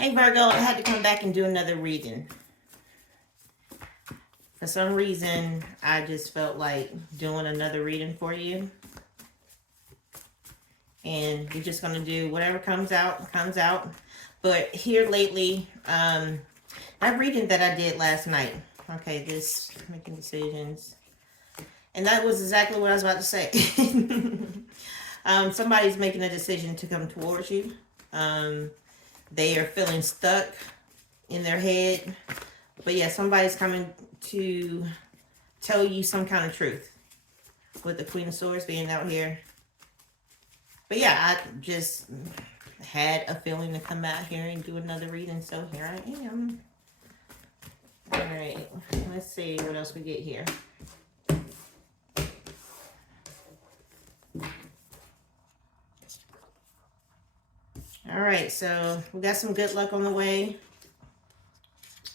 Hey Virgo, I had to come back and do another reading. For some reason, I just felt like doing another reading for you. And we're just going to do whatever comes out, comes out. But here lately, that reading that I did last night. Okay, this making decisions. And that was exactly what I was about to say. Somebody's making a decision to come towards you. They are feeling stuck in their head. But yeah, somebody's coming to tell you some kind of truth. With the Queen of Swords being out here. But yeah, I just had a feeling to come out here and do another reading. So here I am. Alright, let's see what else we get here. Alright, so we got some good luck on the way.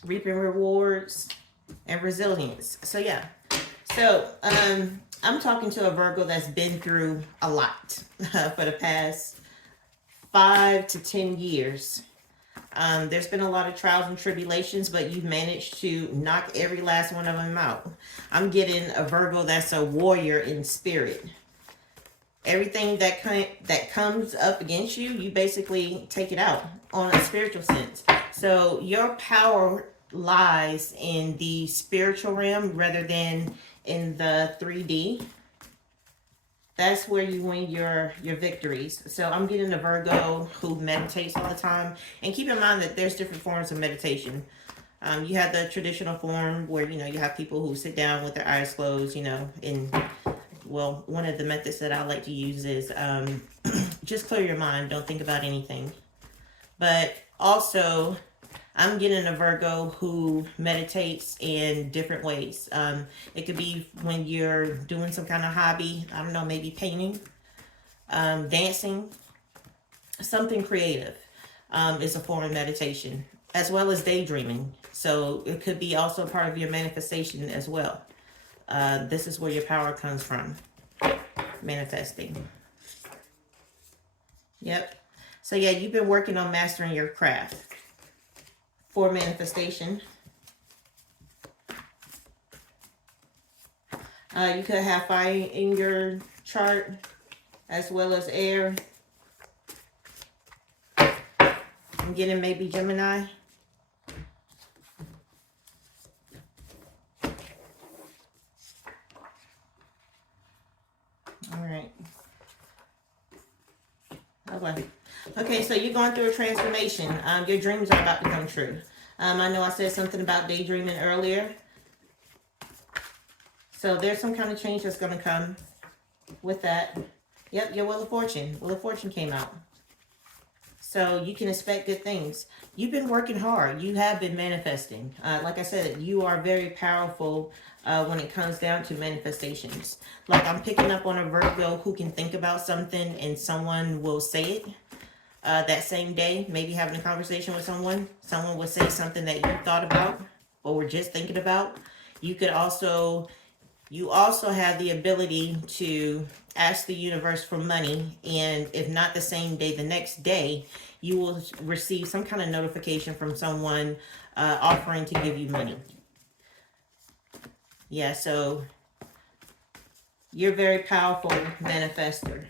Reaping rewards and resilience. So yeah. So I'm talking to a Virgo that's been through a lot for the past 5 to 10 years. There's been a lot of trials and tribulations, but you've managed to knock every last one of them out. I'm getting a Virgo that's a warrior in spirit. Everything that comes up against you, you basically take it out on a spiritual sense. So your power lies in the spiritual realm rather than in the 3D. That's where you win your victories. So I'm getting a Virgo who meditates all the time. And keep in mind that there's different forms of meditation. You have the traditional form where, you have people who sit down with their eyes closed, and, well, one of the methods that I like to use is just clear your mind. Don't think about anything. But also, I'm getting a Virgo who meditates in different ways. It could be when you're doing some kind of hobby. I don't know, maybe painting, dancing, something creative is a form of meditation, as well as daydreaming. So it could be also part of your manifestation as well. This is where your power comes from, manifesting. Yep. So yeah, you've been working on mastering your craft. For manifestation. You could have fire in your chart as well as air. I'm getting maybe Gemini. All right. Okay, so you're going through a transformation. Your dreams are about to come true. I know I said something about daydreaming earlier. So there's some kind of change that's going to come with that. Yep, your Wheel of Fortune. Wheel of Fortune came out. So you can expect good things. You've been working hard. You have been manifesting. Like I said, you are very powerful when it comes down to manifestations. Like I'm picking up on a Virgo who can think about something and someone will say it. That same day, maybe having a conversation with someone will say something that you thought about or were just thinking about. You also have the ability to ask the universe for money, and if not the same day, the next day, you will receive some kind of notification from someone offering to give you money. Yeah, so you're a very powerful manifester.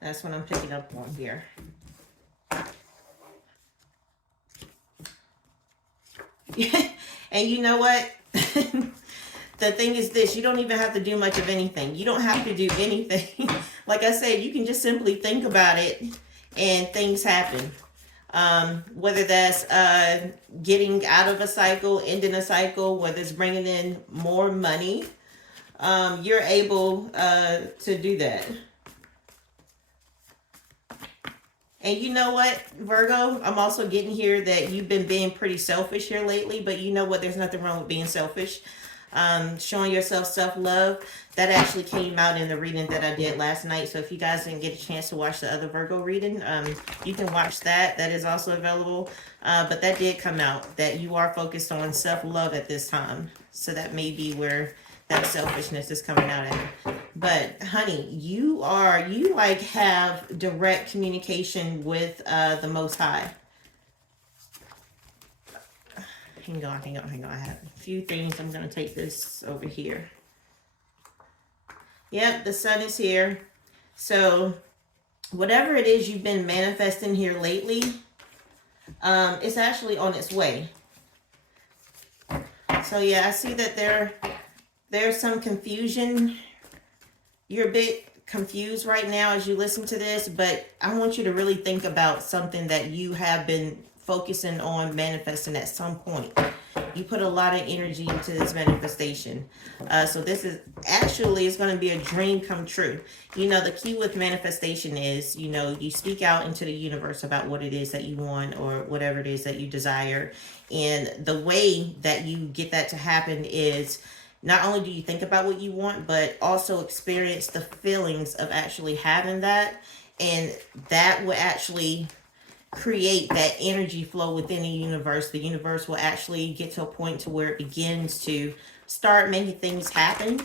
That's what I'm picking up on here. And you know what? The thing is this, you don't even have to do much of anything. You don't have to do anything. Like I said, you can just simply think about it and things happen. Whether that's getting out of a cycle, ending a cycle, whether it's bringing in more money, you're able to do that. And you know what, Virgo? I'm also getting here that you've been being pretty selfish here lately, but you know what? There's nothing wrong with being selfish. Showing yourself self-love. That actually came out in the reading that I did last night. So if you guys didn't get a chance to watch the other Virgo reading, you can watch that. That is also available. But that did come out, that you are focused on self-love at this time. So that may be where that selfishness is coming out at. But honey, you like have direct communication with the Most High. hang on. I have a few things. I'm going to take this over here. Yep, the sun is here. So whatever it is you've been manifesting here lately, it's actually on its way. So yeah, I see that there's some confusion. You're a bit confused right now as you listen to this, but I want you to really think about something that you have been focusing on manifesting at some point. You put a lot of energy into this manifestation. So this is actually, it's going to be a dream come true. You know, the key with manifestation is, you know, you speak out into the universe about what it is that you want or whatever it is that you desire. And the way that you get that to happen is not only do you think about what you want, but also experience the feelings of actually having that. And that will actually create that energy flow within the universe. The universe will actually get to a point to where it begins to start making things happen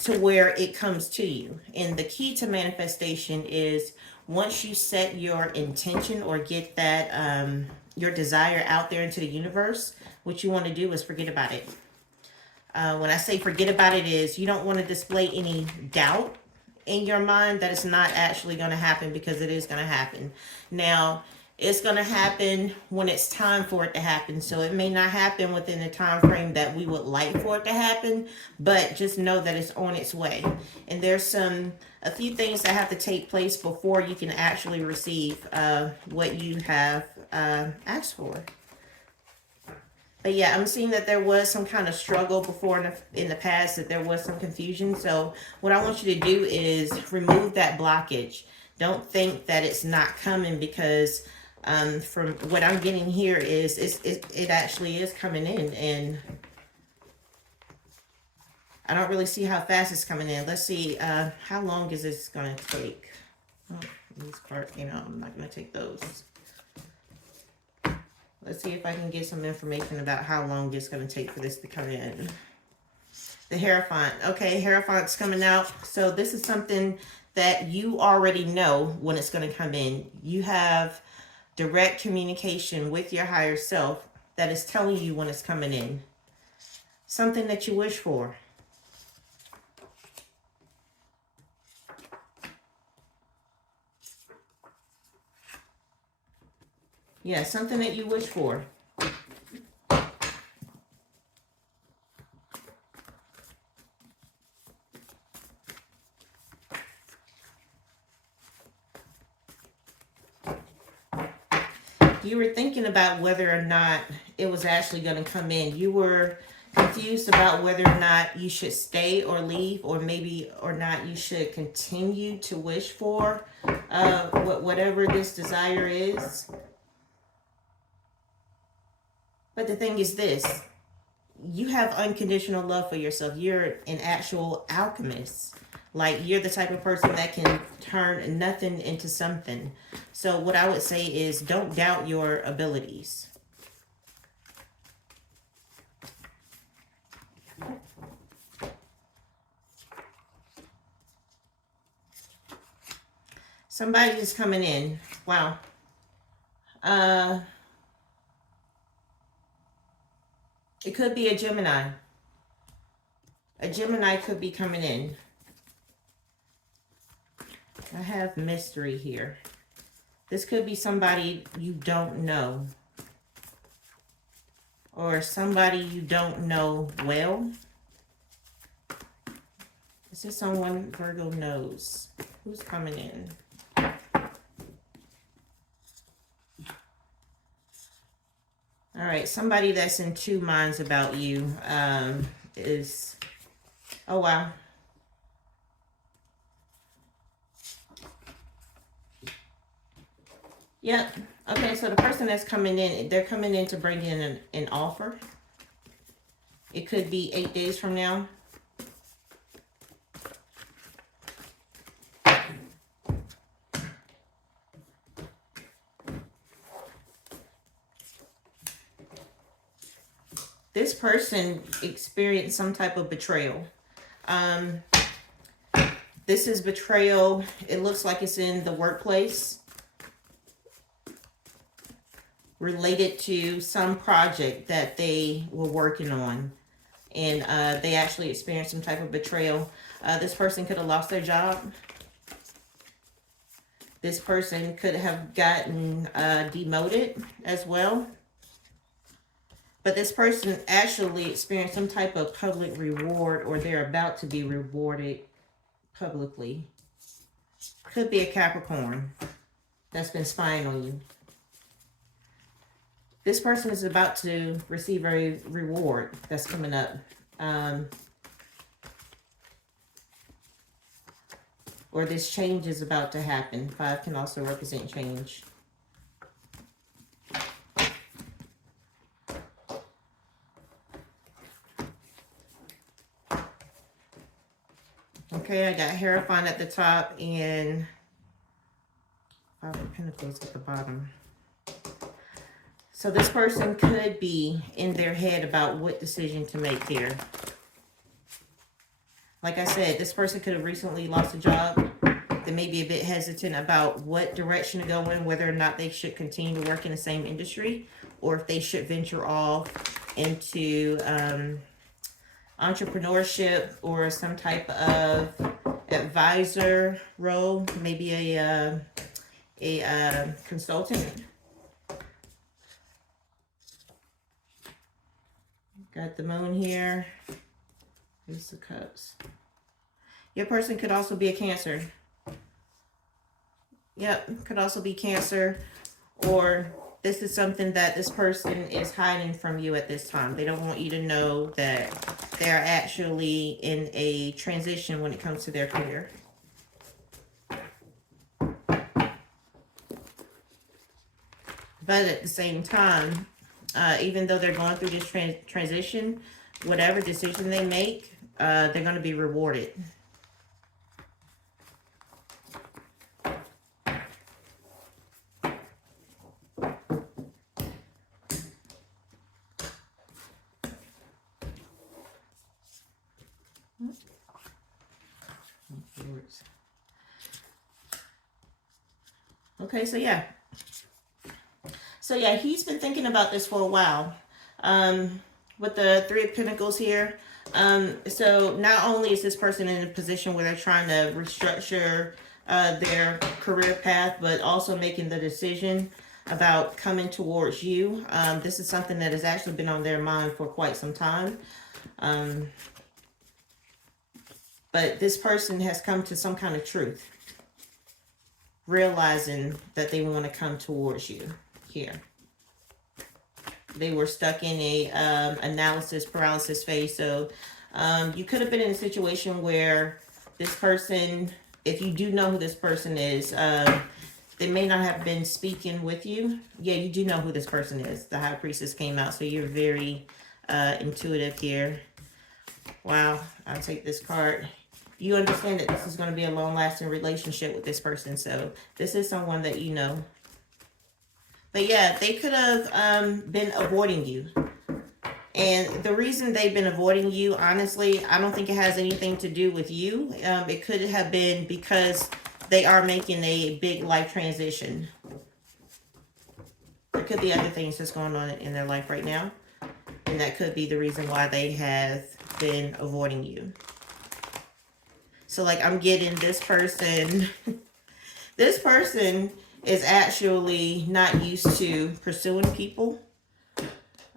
to where it comes to you. And the key to manifestation is once you set your intention or get that your desire out there into the universe, what you want to do is forget about it. When I say forget about it is you don't want to display any doubt in your mind that it's not actually going to happen, because it is going to happen. Now, it's going to happen when it's time for it to happen. So it may not happen within the time frame that we would like for it to happen, but just know that it's on its way. And there's a few things that have to take place before you can actually receive what you have asked for. But yeah, I'm seeing that there was some kind of struggle before in the past, that there was some confusion. So what I want you to do is remove that blockage. Don't think that it's not coming, because from what I'm getting here is it actually is coming in. And I don't really see how fast it's coming in. Let's see, how long is this going to take? Oh, these cards, you know, I'm not going to take those. Let's see if I can get some information about how long it's going to take for this to come in. The Hierophant. Okay, Hierophant's coming out. So this is something that you already know when it's going to come in. You have direct communication with your higher self that is telling you when it's coming in. Something that you wish for. Yeah, something that you wish for. You were thinking about whether or not it was actually going to come in. You were confused about whether or not you should stay or leave, or maybe or not you should continue to wish for whatever this desire is. But the thing is this, you have unconditional love for yourself. You're an actual alchemist. Like, you're the type of person that can turn nothing into something. So what I would say is don't doubt your abilities. Somebody is coming in. Wow. It could be a Gemini. A Gemini could be coming in. I have mystery here. This could be somebody you don't know. Or somebody you don't know well. Is this someone Virgo knows? Who's coming in? All right, somebody that's in two minds about you is... Oh, wow. Yep. Okay, so the person that's coming in, they're coming in to bring in an offer. It could be 8 days from now. This person experienced some type of betrayal. This is betrayal. It looks like it's in the workplace. related to some project that they were working on. And they actually experienced some type of betrayal. This person could have lost their job. This person could have gotten demoted as well. But this person actually experienced some type of public reward, or they're about to be rewarded publicly. Could be a Capricorn that's been spying on you. This person is about to receive a reward that's coming up. Or this change is about to happen. 5 can also represent change. Okay, I got Hierophant at the top and 5 of Pentacles at the bottom. So this person could be in their head about what decision to make here. Like I said, this person could have recently lost a job. They may be a bit hesitant about what direction to go in, whether or not they should continue to work in the same industry, or if they should venture off into entrepreneurship or some type of advisor role, maybe a consultant. Got the Moon here. Ace of Cups. Your person could also be a Cancer. Yep, could also be Cancer, or this is something that this person is hiding from you at this time. They don't want you to know that they're actually in a transition when it comes to their career. But at the same time, even though they're going through this transition, whatever decision they make, they're going to be rewarded. Okay, so yeah. He's been thinking about this for a while. With the 3 of Pentacles here. So not only is this person in a position where they're trying to restructure their career path, but also making the decision about coming towards you. This is something that has actually been on their mind for quite some time. But this person has come to some kind of truth, realizing that they want to come towards you here. They were stuck in a analysis paralysis phase. So you could have been in a situation where this person, if you do know who this person is, they may not have been speaking with you. Yeah, you do know who this person is. The High Priestess came out, so you're very intuitive here. Wow, I'll take this card. You understand that this is going to be a long-lasting relationship with this person, so this is someone that you know. But yeah, they could have been avoiding you. And the reason they've been avoiding you, honestly, I don't think it has anything to do with you. It could have been because they are making a big life transition. There could be other things that's going on in their life right now. And that could be the reason why they have been avoiding you. So like I'm getting this person, this person is actually not used to pursuing people.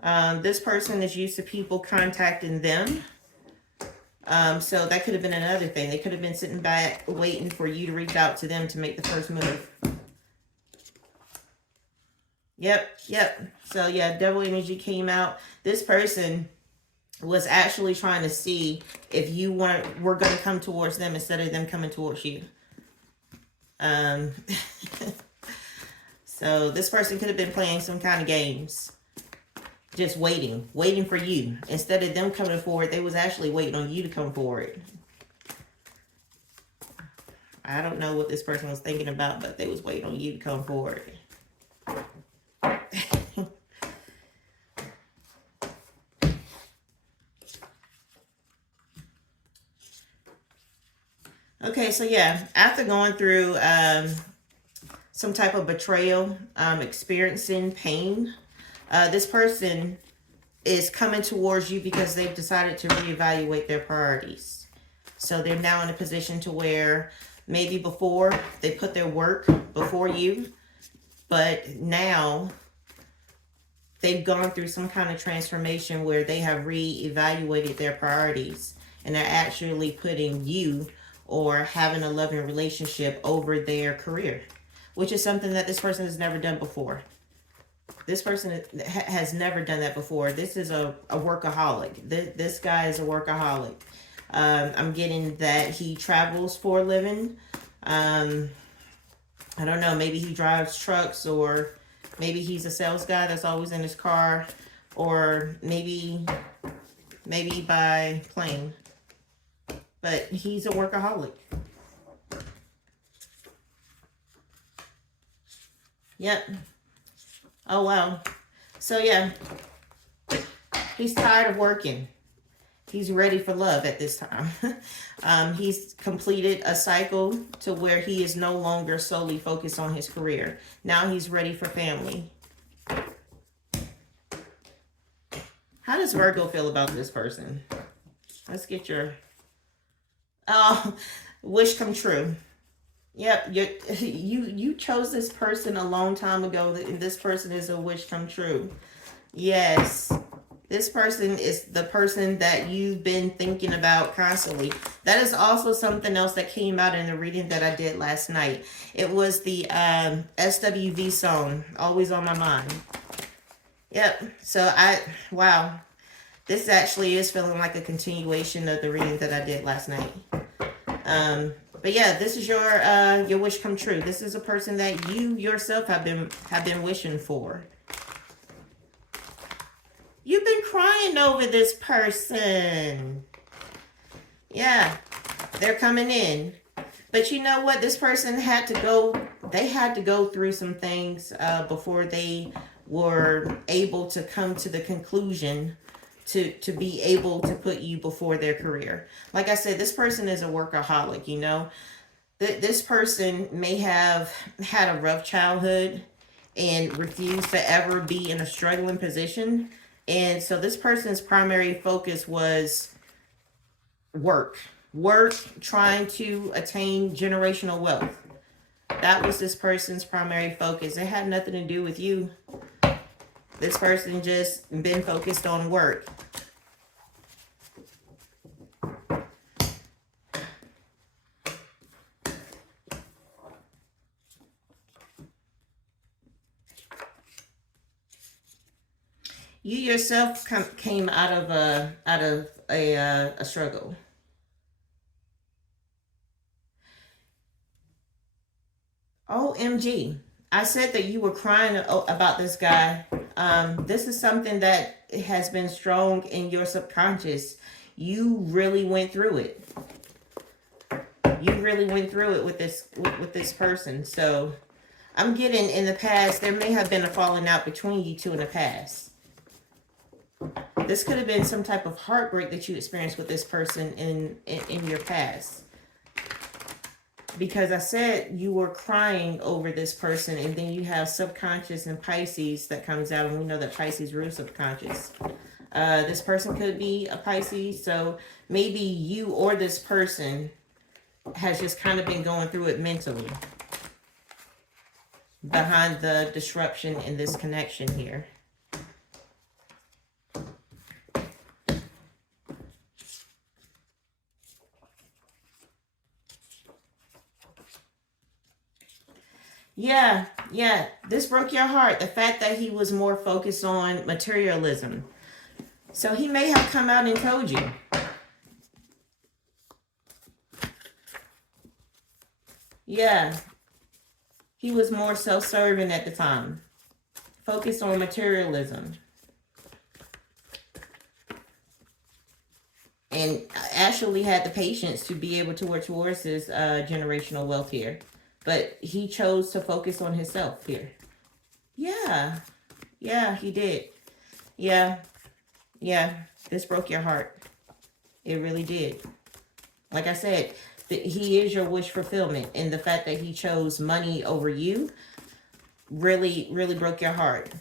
This person is used to people contacting them. So that could have been another thing. They could have been sitting back waiting for you to reach out to them to make the first move. Yep. So yeah, Devil energy came out. This person was actually trying to see if you were going to come towards them instead of them coming towards you. So this person could have been playing some kind of games. Just waiting for you. Instead of them coming forward, they was actually waiting on you to come forward. I don't know what this person was thinking about, but they was waiting on you to come forward. Okay, so yeah, after going through some type of betrayal, experiencing pain. This person is coming towards you because they've decided to reevaluate their priorities. So they're now in a position to where maybe before they put their work before you, but now they've gone through some kind of transformation where they have reevaluated their priorities and they're actually putting you or having a loving relationship over their career, which is something that this person has never done before. This person has never done that before. This is a workaholic. This guy is a workaholic. I'm getting that he travels for a living. I don't know, maybe he drives trucks, or maybe he's a sales guy that's always in his car, or maybe by plane. But he's a workaholic. Yep. Oh, wow. So, yeah. He's tired of working. He's ready for love at this time. He's completed a cycle to where he is no longer solely focused on his career. Now he's ready for family. How does Virgo feel about this person? Let's get your... Oh, wish come true. Yep, you chose this person a long time ago, and this person is a wish come true. Yes, this person is the person that you've been thinking about constantly. That is also something else that came out in the reading that I did last night. It was the SWV song, Always on My Mind. Yep, so wow. This actually is feeling like a continuation of the reading that I did last night. But yeah, this is your wish come true. This is a person that you yourself have been wishing for. You've been crying over this person. Yeah, they're coming in. But you know what? This person had to go through some things before they were able to come to the conclusion to be able to put you before their career. Like I said, this person is a workaholic, you know. This person may have had a rough childhood and refused to ever be in a struggling position. And so this person's primary focus was work, trying to attain generational wealth. That was this person's primary focus. It had nothing to do with you. This person just been focused on work. You yourself came out of a struggle. OMG. I said that you were crying about this guy. This is something that has been strong in your subconscious. You really went through it. You really went through it with this person. So I'm getting, in the past, there may have been a falling out between you two in the past. This could have been some type of heartbreak that you experienced with this person in your past. Because I said you were crying over this person, and then you have subconscious and Pisces that comes out, and we know that Pisces rules subconscious. This person could be a Pisces, so maybe you or this person has just kind of been going through it mentally behind the disruption in this connection here. Yeah, this broke your heart. The fact that he was more focused on materialism. So he may have come out and told you. Yeah, he was more self-serving at the time. Focused on materialism. And actually had the patience to be able to work towards his generational wealth here. But he chose to focus on himself here. Yeah, he did. Yeah, this broke your heart. It really did. Like I said, He is your wish fulfillment. And the fact that he chose money over you really, really broke your heart.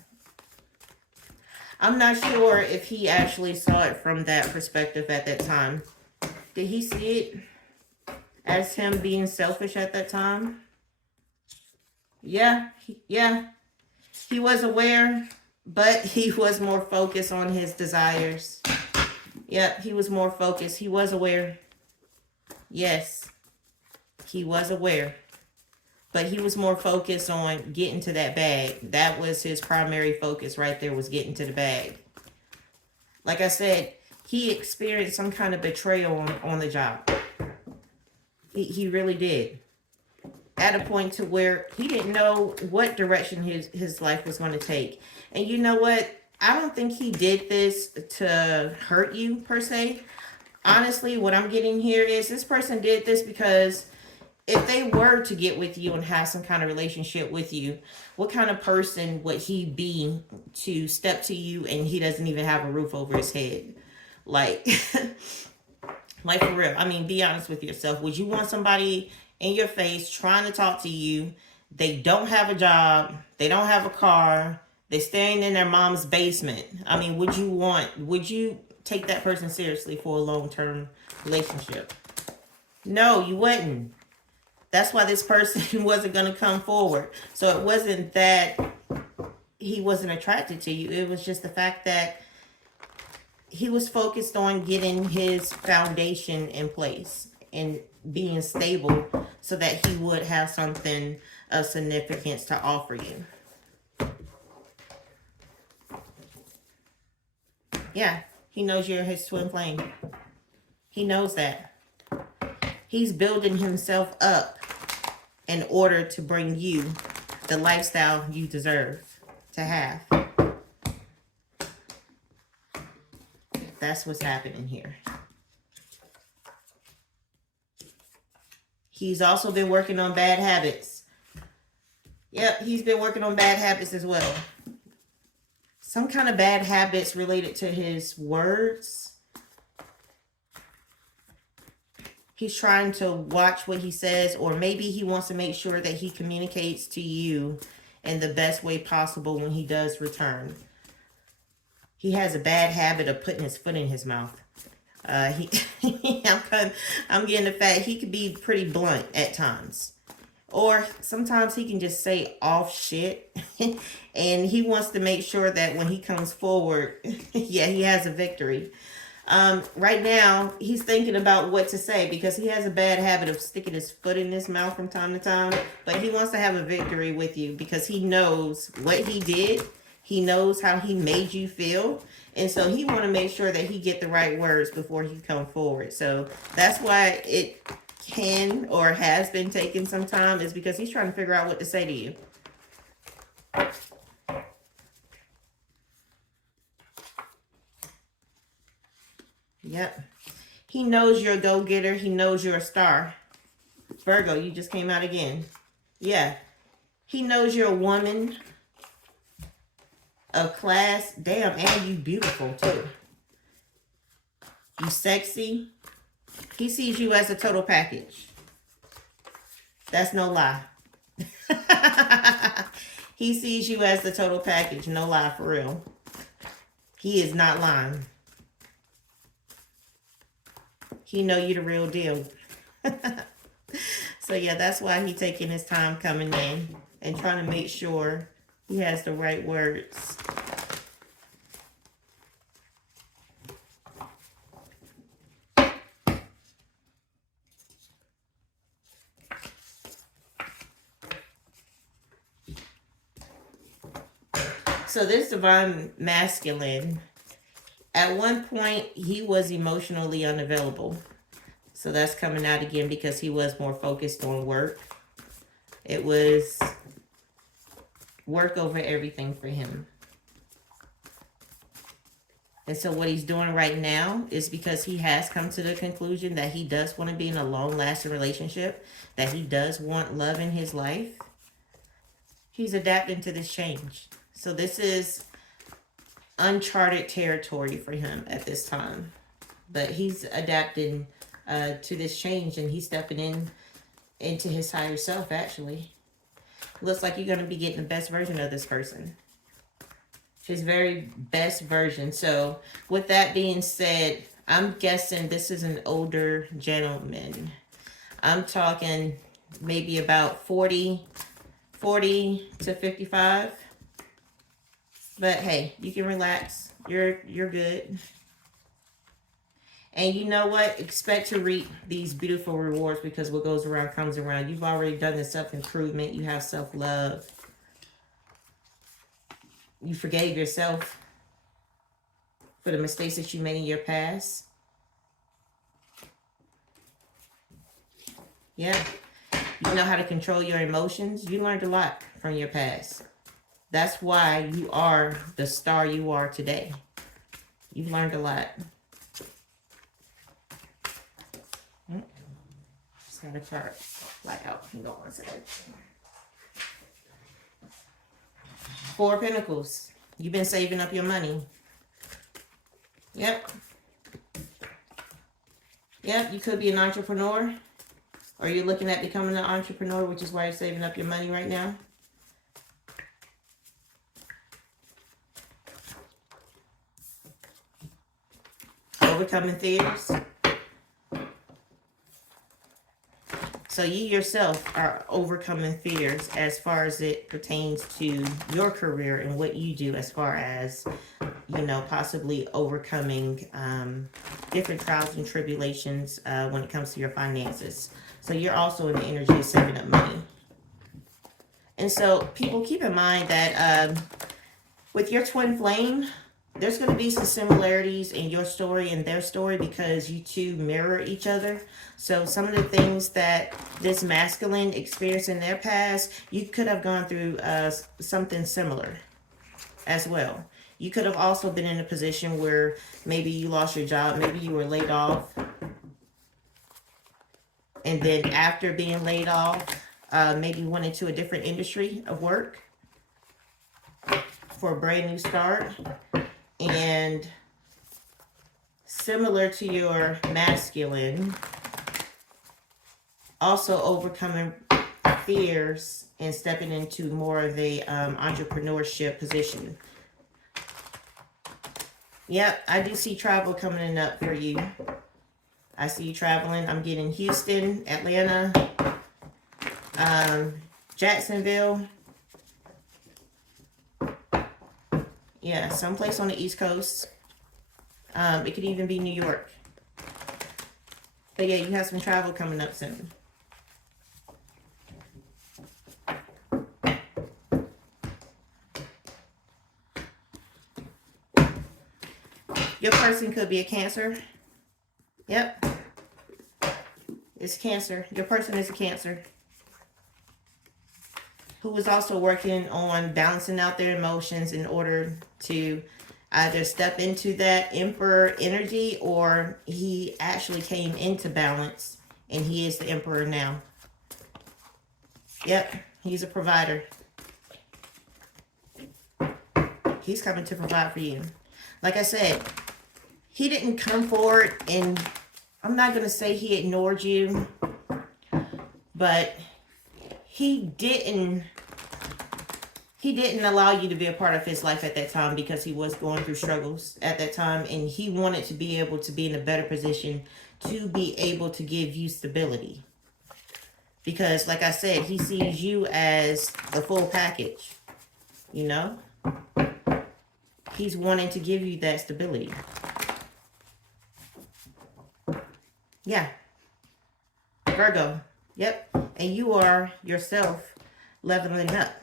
I'm not sure if he actually saw it from that perspective at that time. Did he see it as him being selfish at that time? Yeah, he was aware, but he was more focused on his desires. Yep, he was more focused. He was aware. Yes, he was aware. But he was more focused on getting to that bag. That was his primary focus right there, was getting to the bag. Like I said, he experienced some kind of betrayal on the job. He really did. At a point to where he didn't know what direction his life was going to take. And you know what? I don't think he did this to hurt you per se. Honestly, what I'm getting here is this person did this because if they were to get with you and have some kind of relationship with you, what kind of person would he be to step to you and he doesn't even have a roof over his head? Like, like for real. I mean, be honest with yourself. Would you want somebody in your face trying to talk to you? They don't have a job. They don't have a car. They're staying in their mom's basement. I mean, would you take that person seriously for a long-term relationship? No, you wouldn't. That's why this person wasn't going to come forward. So it wasn't that he wasn't attracted to you. It was just the fact that he was focused on getting his foundation in place and being stable so that he would have something of significance to offer you. Yeah, he knows you're his twin flame. He knows that. He's building himself up in order to bring you the lifestyle you deserve to have. That's what's happening here. He's also been working on bad habits. Yep, he's been working on bad habits as well. Some kind of bad habits related to his words. He's trying to watch what he says, or maybe he wants to make sure that he communicates to you in the best way possible when he does return. He has a bad habit of putting his foot in his mouth. I'm getting the fact he could be pretty blunt at times. Or sometimes he can just say off shit. And he wants to make sure that when he comes forward, yeah, he has a victory. Right now, he's thinking about what to say because he has a bad habit of sticking his foot in his mouth from time to time. But he wants to have a victory with you because he knows what he did. He knows how he made you feel. And so he want to make sure that he get the right words before he come forward. So that's why it can or has been taking some time, is because he's trying to figure out what to say to you. Yep. He knows you're a go-getter. He knows you're a star. Virgo, you just came out again. Yeah. He knows you're a woman of class. Damn, and you beautiful too. You sexy. He sees you as a total package. That's no lie. He sees you as the total package. No lie, for real. He is not lying. He know you the real deal. So yeah, that's why he taking his time coming in and trying to make sure he has the right words. So this divine masculine, at one point, he was emotionally unavailable. So that's coming out again because he was more focused on work. It was work over everything for him. And so what he's doing right now is because he has come to the conclusion that he does want to be in a long-lasting relationship, that he does want love in his life. He's adapting to this change. So this is uncharted territory for him at this time. But he's adapting to this change, and he's stepping into his higher self. Actually, looks like you're going to be getting the best version of this person, his very best version. So with that being said, I'm guessing this is an older gentleman. I'm talking maybe about 40 to 55. But hey, you can relax. You're good. And you know what? Expect to reap these beautiful rewards, because what goes around comes around. You've already done the self-improvement. You have self-love. You forgave yourself for the mistakes that you made in your past. Yeah. You know how to control your emotions. You learned a lot from your past. That's why you are the star you are today. You've learned a lot. Just had a card fly out. Hold on one second. Four of Pentacles. You've been saving up your money. Yep. Yep, you could be an entrepreneur. Or you're looking at becoming an entrepreneur, which is why you're saving up your money right now. Overcoming fears. So you yourself are overcoming fears as far as it pertains to your career and what you do, as far as, you know, possibly overcoming different trials and tribulations when it comes to your finances. So you're also in the energy of saving up money. And so people, keep in mind that with your twin flame, there's going to be some similarities in your story and their story, because you two mirror each other. So some of the things that this masculine experienced in their past, you could have gone through something similar as well. You could have also been in a position where maybe you lost your job, maybe you were laid off. And then after being laid off, maybe went into a different industry of work for a brand new start. And similar to your masculine, also overcoming fears and stepping into more of a entrepreneurship position. Yep, I do see travel coming up for you. I see you traveling. I'm getting Houston, Atlanta, Jacksonville. Yeah, someplace on the East Coast. It could even be New York. But yeah, you have some travel coming up soon. Your person could be a Cancer. Yep. It's Cancer. Your person is a Cancer, who was also working on balancing out their emotions in order to either step into that Emperor energy, or he actually came into balance and he is the Emperor now. Yep, he's a provider. He's coming to provide for you. Like I said, he didn't come forward, and I'm not going to say he ignored you, but he didn't allow you to be a part of his life at that time, because he was going through struggles at that time, and he wanted to be able to be in a better position to be able to give you stability. Because like I said, he sees you as the full package, you know? He's wanting to give you that stability. Yeah. Virgo. Yep. And you are yourself leveling up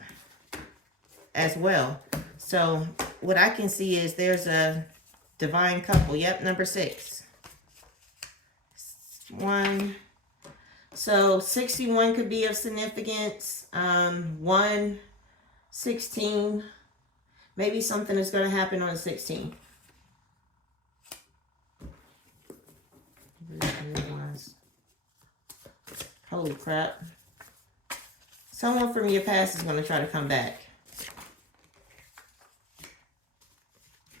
as well. So what I can see is there's a divine couple. Yep, number 6. 1. So 61 could be of significance. 1, 16. Maybe something is going to happen on the 16th. Holy crap. Someone from your past is going to try to come back.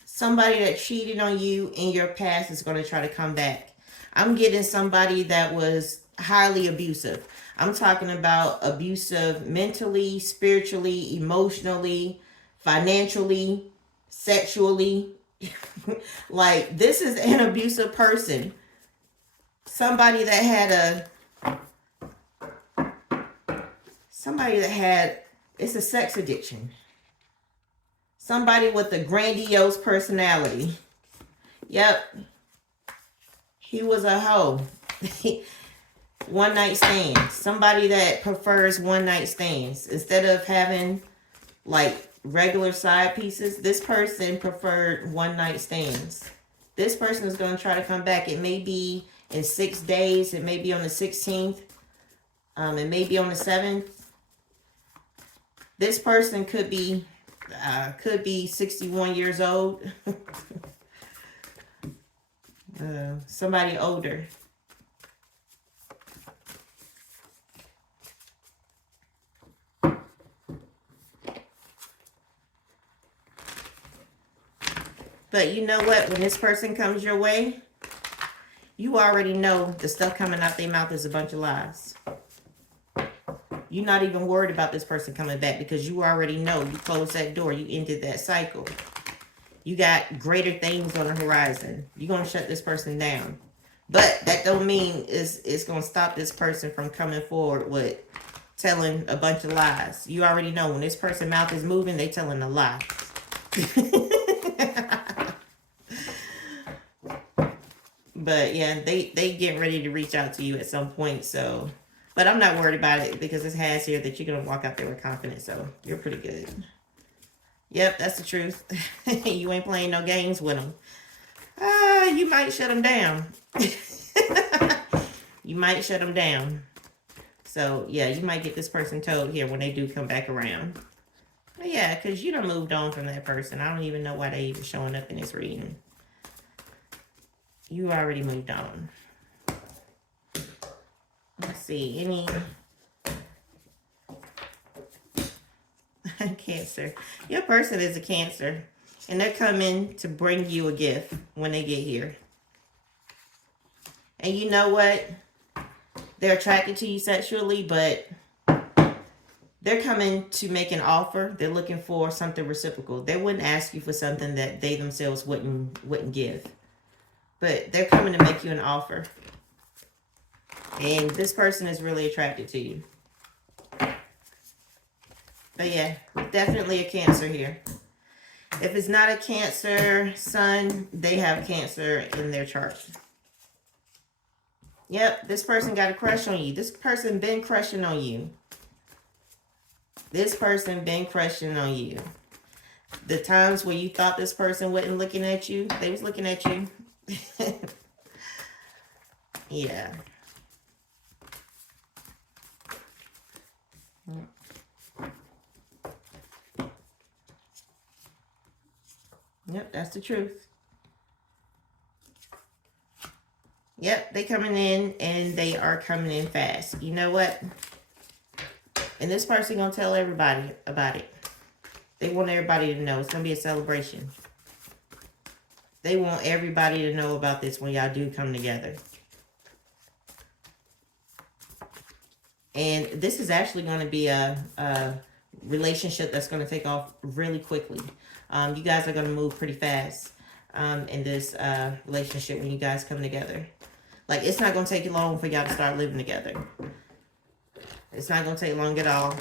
Somebody that cheated on you in your past is going to try to come back. I'm getting somebody that was highly abusive. I'm talking about abusive mentally, spiritually, emotionally, financially, sexually. Like, this is an abusive person. Somebody that had, it's a sex addiction. Somebody with a grandiose personality. Yep. He was a hoe. One night stands. Somebody that prefers one night stands. Instead of having like regular side pieces, this person preferred one night stands. This person is going to try to come back. It may be in 6 days. It may be on the 16th. It may be on the 7th. This person could be 61 years old. Somebody older. But you know what? When this person comes your way, you already know the stuff coming out their mouth is a bunch of lies. You're not even worried about this person coming back because you already know. You closed that door. You ended that cycle. You got greater things on the horizon. You're going to shut this person down. But that don't mean it's going to stop this person from coming forward with telling a bunch of lies. You already know when this person's mouth is moving, they telling a lie. But yeah, they get ready to reach out to you at some point. So, but I'm not worried about it because it has here that you're going to walk out there with confidence. So you're pretty good. Yep, that's the truth. You ain't playing no games with them. You might shut them down. You might shut them down. So yeah, you might get this person told here when they do come back around. But yeah, because you done moved on from that person. I don't even know why they even showing up in this reading. You already moved on. Let's see, any Cancer. Your person is a Cancer, and they're coming to bring you a gift when they get here. And you know what? They're attracted to you sexually, but they're coming to make an offer. They're looking for something reciprocal. They wouldn't ask you for something that they themselves wouldn't give. But they're coming to make you an offer. And this person is really attracted to you. But yeah, definitely a Cancer here. If it's not a Cancer sun, they have Cancer in their chart. Yep, this person got a crush on you. This person been crushing on you. This person been crushing on you. The times where you thought this person wasn't looking at you, they was looking at you. Yeah. Yep, that's the truth. Yep, they coming in and they are coming in fast. You know what? And this person gonna tell everybody about it. They want everybody to know. It's gonna be a celebration. They want everybody to know about this when y'all do come together. And this is actually going to be a relationship that's going to take off really quickly. You guys are going to move pretty fast in this relationship when you guys come together. Like, it's not going to take you long for y'all to start living together. It's not going to take long at all.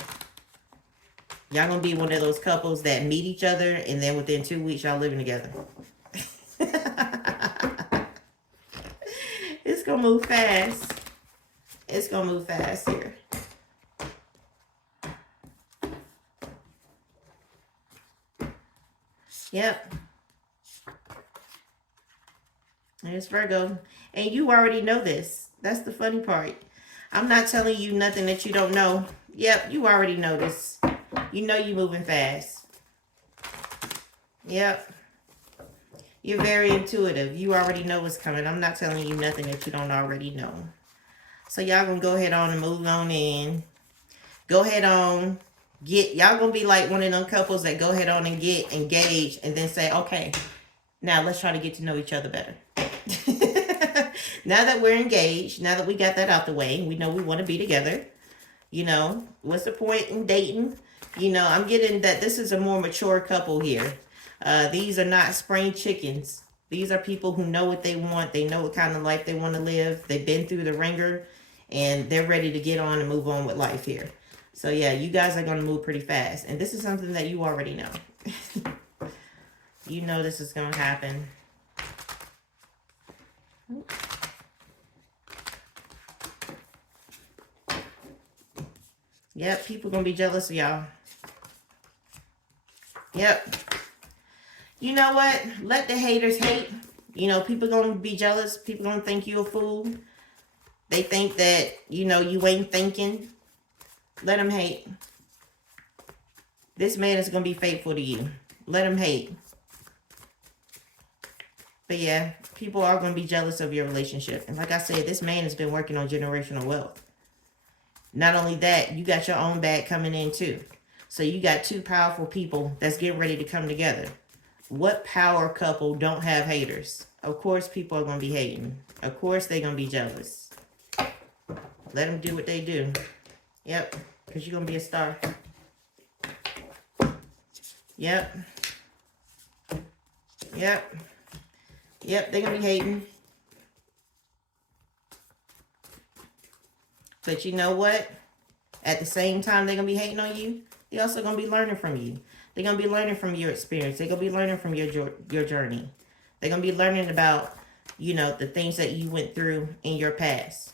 Y'all going to be one of those couples that meet each other and then within 2 weeks y'all living together. It's going to move fast. It's going to move fast here. Yep. There's Virgo. And you already know this. That's the funny part. I'm not telling you nothing that you don't know. Yep, you already know this. You know you're moving fast. Yep. You're very intuitive. You already know what's coming. I'm not telling you nothing that you don't already know. So y'all gonna go ahead on and move on in. Go ahead on. Y'all gonna be like one of them couples that go ahead on and get engaged and then say, okay, now let's try to get to know each other better. Now that we're engaged, now that we got that out the way, we know we want to be together. What's the point in dating? I'm getting that this is a more mature couple here. These are not spring chickens. These are people who know what they want. They know what kind of life they want to live. They've been through the ringer, and they're ready to get on and move on with life here. So yeah, you guys are going to move pretty fast. And this is something that you already know. You know this is going to happen. Yep, people going to be jealous of y'all. Yep. You know what? Let the haters hate. People going to be jealous. People going to think you a fool. They think that, you ain't thinking. Let them hate. This man is going to be faithful to you. Let him hate. But yeah, people are going to be jealous of your relationship. And like I said, this man has been working on generational wealth. Not only that, you got your own bag coming in too. So you got two powerful people that's getting ready to come together. What power couple don't have haters? Of course people are going to be hating. Of course they're going to be jealous. Let them do what they do. Yep, because you're going to be a star. Yep. Yep. Yep, they're going to be hating. But you know what? At the same time they're going to be hating on you, they're also going to be learning from you. They're going to be learning from your experience. They're going to be learning from your journey. They're going to be learning about, the things that you went through in your past.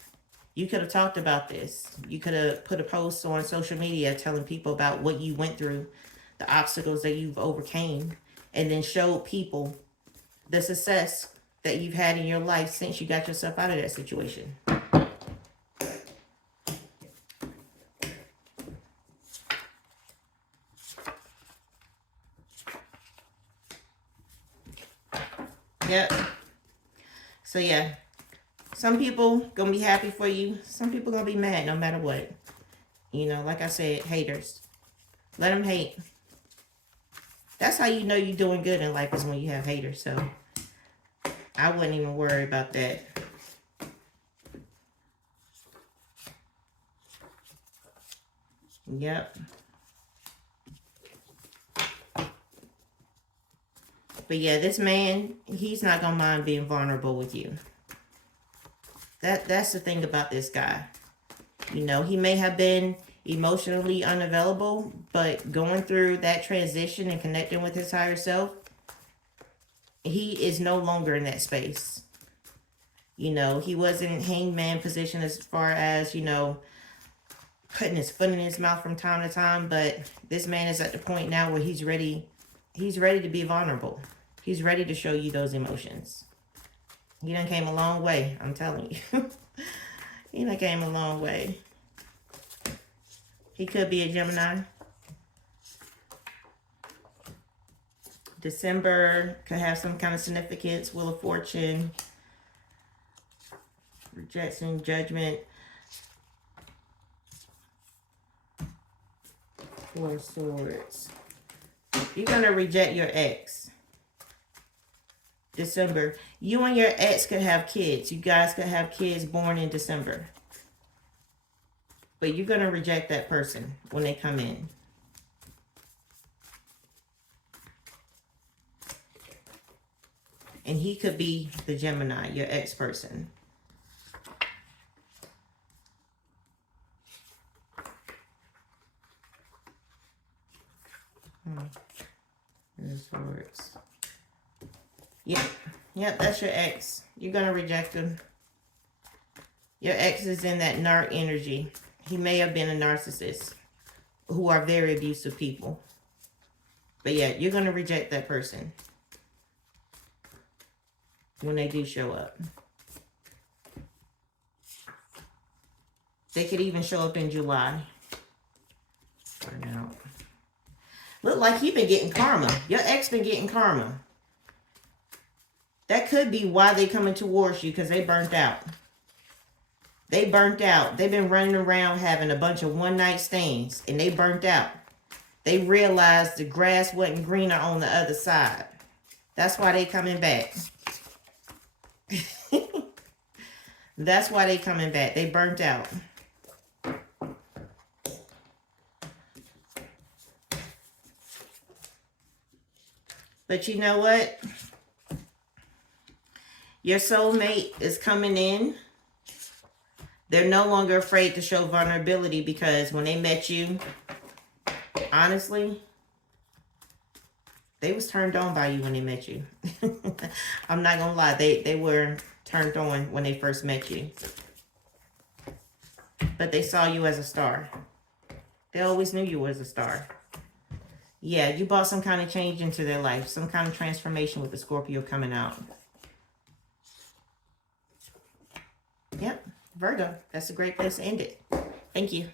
You could have talked about this. You could have put a post on social media telling people about what you went through, the obstacles that you've overcame, and then showed people the success that you've had in your life since you got yourself out of that situation. Yep. So yeah, some people gonna be happy for you. Some people gonna be mad no matter what. Like I said, haters. Let them hate. That's how you know you're doing good in life, is when you have haters. So I wouldn't even worry about that. Yep. But yeah, this man, he's not going to mind being vulnerable with you. That's the thing about this guy. He may have been emotionally unavailable, but going through that transition and connecting with his higher self, he is no longer in that space. He was in hangman position as far as, putting his foot in his mouth from time to time, but this man is at the point now where he's ready to be vulnerable. He's ready to show you those emotions. He done came a long way, I'm telling you. He done came a long way. He could be a Gemini. December could have some kind of significance. Wheel of Fortune. Rejection, Judgment. Four of Swords. You're going to reject your ex. December. You and your ex could have kids. You guys could have kids born in December. But you're going to reject that person when they come in. And he could be the Gemini, your ex person. Swords. Yep, that's your ex. You're going to reject him. Your ex is in that narc energy. He may have been a narcissist who are very abusive people. But yeah, you're going to reject that person when they do show up. They could even show up in July. Find out. Look like you've been getting karma. Your ex been getting karma. That could be why they coming towards you, because they burnt out. They burnt out. They've been running around having a bunch of one-night stands, and they burnt out. They realized the grass wasn't greener on the other side. That's why they coming back. That's why they coming back. They burnt out. But you know what? Your soulmate is coming in. They're no longer afraid to show vulnerability because when they met you, honestly, they was turned on by you when they met you. I'm not gonna lie, they were turned on when they first met you. But they saw you as a star. They always knew you was a star. Yeah, you brought some kind of change into their life, some kind of transformation with the Scorpio coming out. Yep, Virgo, that's a great place to end it. Thank you.